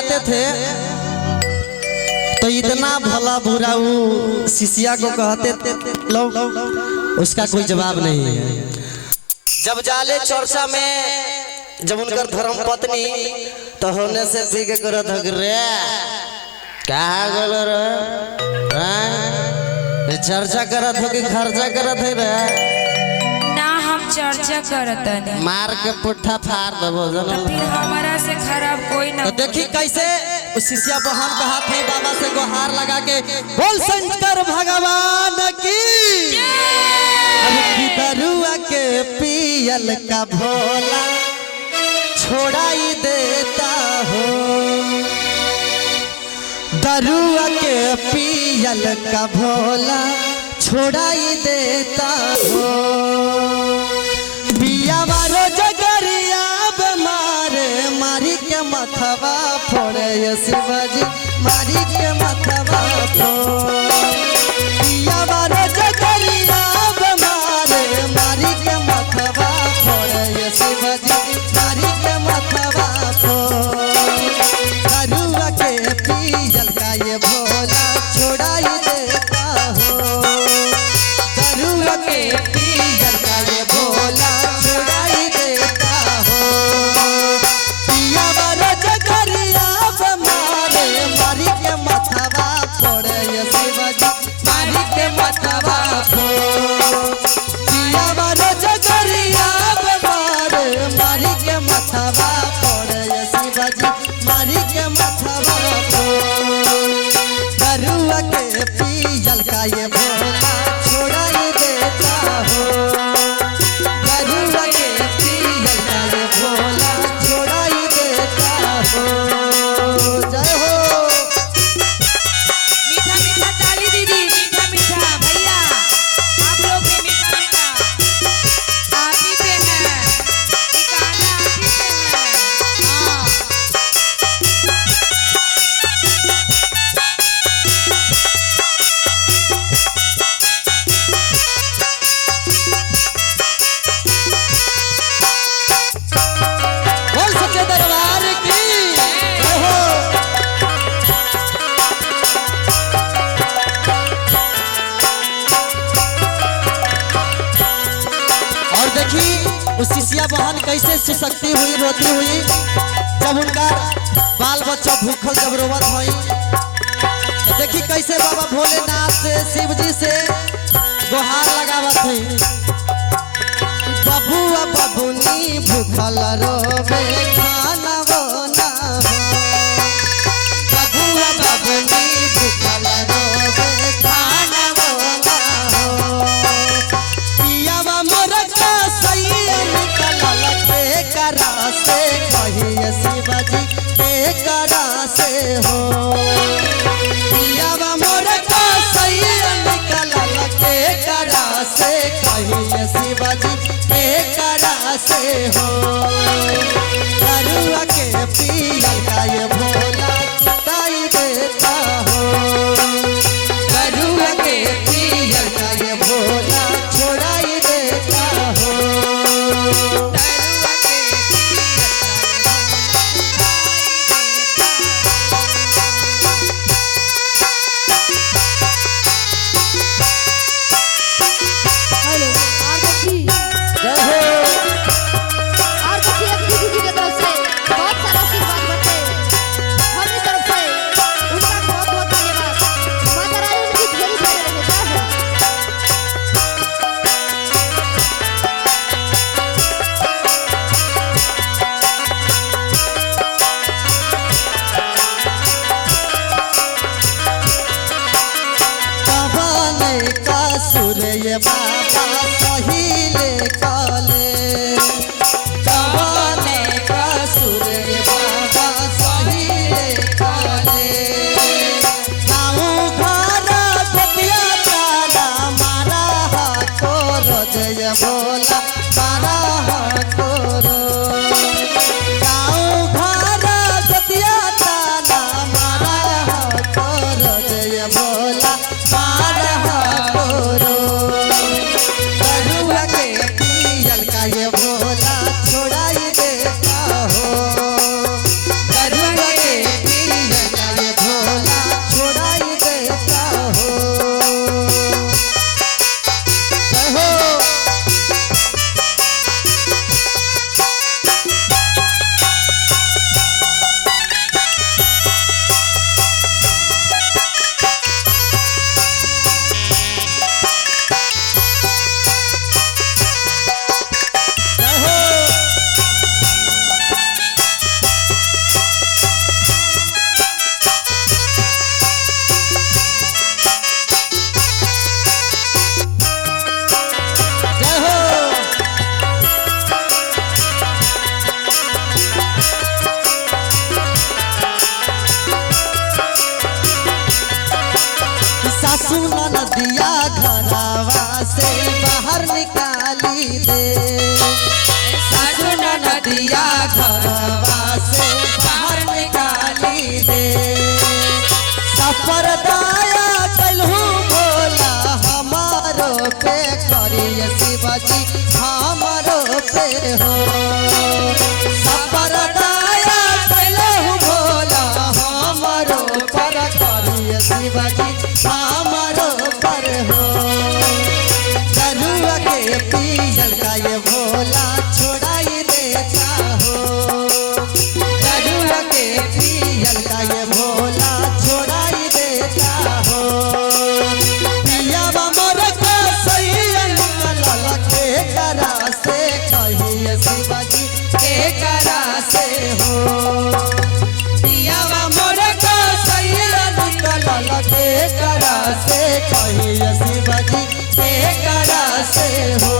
आते थे तो इतना भला बुरा वो शिष्या को कहते थे लो उसका कोई जवाब नहीं है। जब जाले चर्चा में जब उनकर धर्म पत्नी तो होने से पी के करत रे क्या बोल रे चर्चा करत हो कि खर्चा करत है रे ना हम चर्चा करत नहीं मार के पुट्ठा फाड़ देबो तो फिर हमारा से खराब कोई ना। तो देखी कैसे उस शिष्या बहन का हाथ में बाबा से गुहार लगा के बोल शंकर भगवान की अरे दरुआ के पियल का भोला छोड़ाई देता हो दरुआ के पियल का भोला छोड़ाई देता हो बिया मारो जगरिया मारे मारी के मथवा फोड़े शिवजी मारी के मथवा बिया मारो जगरिया मारे मारी के मथवा फोड़े शिवजी मारी के मथवा दरुआ के पियल का ये भोला छोड़ाई देता हो दरुआ के पियल का ये भोला छोड़ाई देता हो पिया बारो जगरिया मारे मारी के मथवा फोड़े शिवजी मारी के मथवा पिया बारो जगरिया मारे मारी के मथवा फोड़े शिवजी मारी के मथवा दरुआ के पियल का ये भोला छोड़ाई देता हो दरुआ के पियल का ये भोला छोड़ाई देता हो। जय हो मीठा मीठा ताली दीदी मीठा मीठा भैया आप लोग भी मीठा मीठा आप ही पे है ठिकाना आप ही पे है। हाँ बोल सच्चे दरबार की जय हो। और देखी उस शिष्या बहन कैसे सुशक्ति हुई रोती हुई जब उनका बाल बच्चा भूखल जब रोवत हुई तो देखी कैसे बाबा भोलेनाथ से शिव जी से गुहार लगावत हुई बबुआ बबुनी भूखल रोवे खाना वो ना हो बबुआ बबुनी भूखल रोवे खाना वो ना हो पियावा मोर का सही निकलल के करा से कहिए शिवजी के करा से हो पियावा मोर का सही निकलल के करा से कहिए शिवजी के करा से हो दरुआ के पियल का ये भोला छोड़ाई देता हो दरुआ के पियल का ये भोला छोड़ाई देता हो दरुआ के हेलो और देखिए जय हो और देखिए एक दीदी जी की तरफ से बहुत सारा आशीर्वाद बटे हमारी तरफ से उनका बहुत बहुत धन्यवाद माता रानी उनकी झोली भरे रहे। जय हो कहाने का सूर्य बाबा सहीले काले कहाने का सूर्य बाबा सहीले काले गाँव घर गोपिया तारा मारा हाथो जय भोला मारा हाथो गाँव घर गोपिया तारा मारा हाथो जय भोला मारा हाथो पर दया कलहू भोला हमारो पे करिए शिवाजी हमारो पे हो पर दया कलहू भोला हमारो पर करिए शिवाजी हमारो पर हो करुआ के पियल का ये भोला छोड़ाई देता हो करुआ के पियल का ये भोला छोड़ाई देता हो पिया मोर का सैयन कलल के करा से कहिए शिवाजी के करा से हो पिया मोर का सैयन कलल के करा से कहिए शिवाजी के करा से हो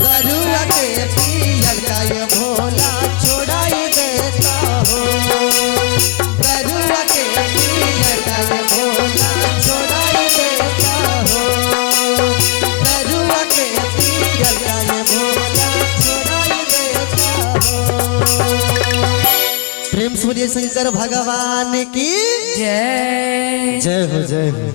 करुआ के पियल का ये भोला छोड़ाई देता हो करुआ के पियल का ये भोला छोड़ाई देता हो करुआ के पियल का ये भोला छोड़ाई देता हो। प्रेम सूर्य शंकर भगवान की जय जय हो जय हो।